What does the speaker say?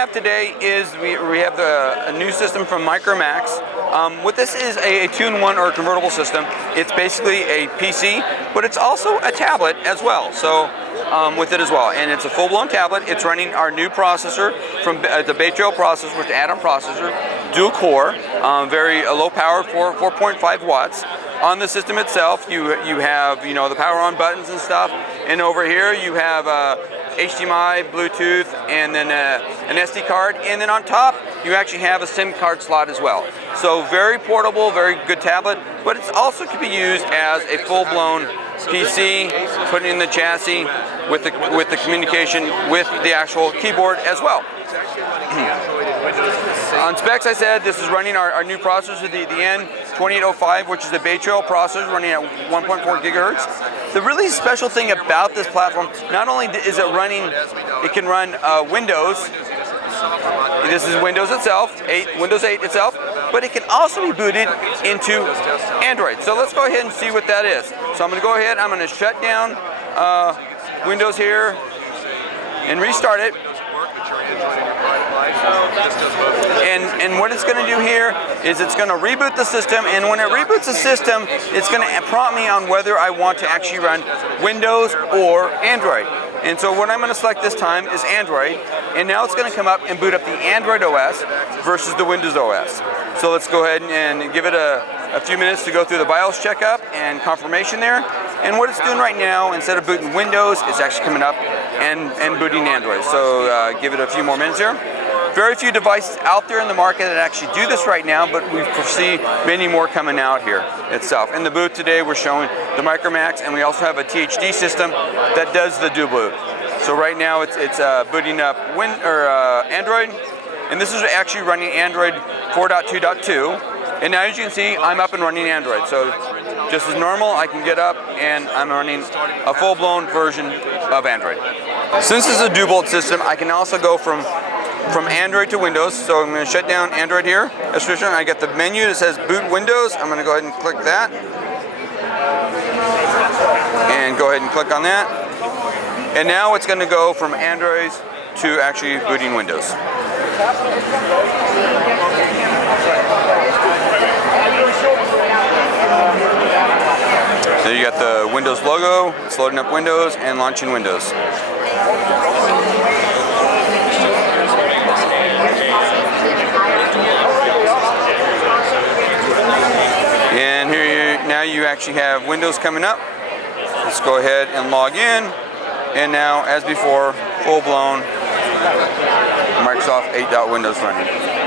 have today is we have a new system from Micromax. What this is a 2-in-1 or a convertible system. It's basically a PC, but it's also a tablet as well. So with it as well, and it's a full-blown tablet. It's running our new processor from the Bay Trail processor, which is an add-on processor, dual core, very low power, 4.5 watts. On the system itself, you have the power on buttons and stuff, and over here you have HDMI, Bluetooth, and then an SD card, and then on top you actually have a SIM card slot as well. So very portable, very good tablet, but it also can be used as a full-blown PC, putting in the chassis with the communication with the actual keyboard as well. On specs, I said this is running our new processor, the N2805, which is the Bay Trail processor running at 1.4 gigahertz. The really special thing about this platform, not only is it running, it can run Windows. This is Windows itself, Windows 8 itself, but it can also be booted into Android. So let's go ahead and see what that is. So I'm going to go ahead, I'm going to shut down Windows here and restart it. And what it's going to do here is it's going to reboot the system, and when it reboots the system, it's going to prompt me on whether I want to actually run Windows or Android. And so what I'm going to select this time is Android, and now it's going to come up and boot up the Android OS versus the Windows OS. So let's go ahead and give it a few minutes to go through the BIOS checkup and confirmation there. And what it's doing right now, instead of booting Windows, it's actually coming up and booting Android. So give it a few more minutes here. Very few devices out there in the market that actually do this right now, but we foresee many more coming out here itself. In the booth today, we're showing the Micromax, and we also have a THD system that does the dual boot. So right now, it's booting up Android, and this is actually running Android 4.2.2. And now, as you can see, I'm up and running Android. So just as normal, I can get up and I'm running a full-blown version of Android. Since this is a dual boot system, I can also go from Android to Windows. So I'm going to shut down Android here. I get the menu that says boot Windows. I'm going to go ahead and click that. And go ahead and click on that. And now it's going to go from Android to actually booting Windows. So you got the Windows logo, it's loading up Windows and launching Windows. And here now you actually have Windows coming up. Let's go ahead and log in. And now, as before, full-blown Microsoft 8.Windows running.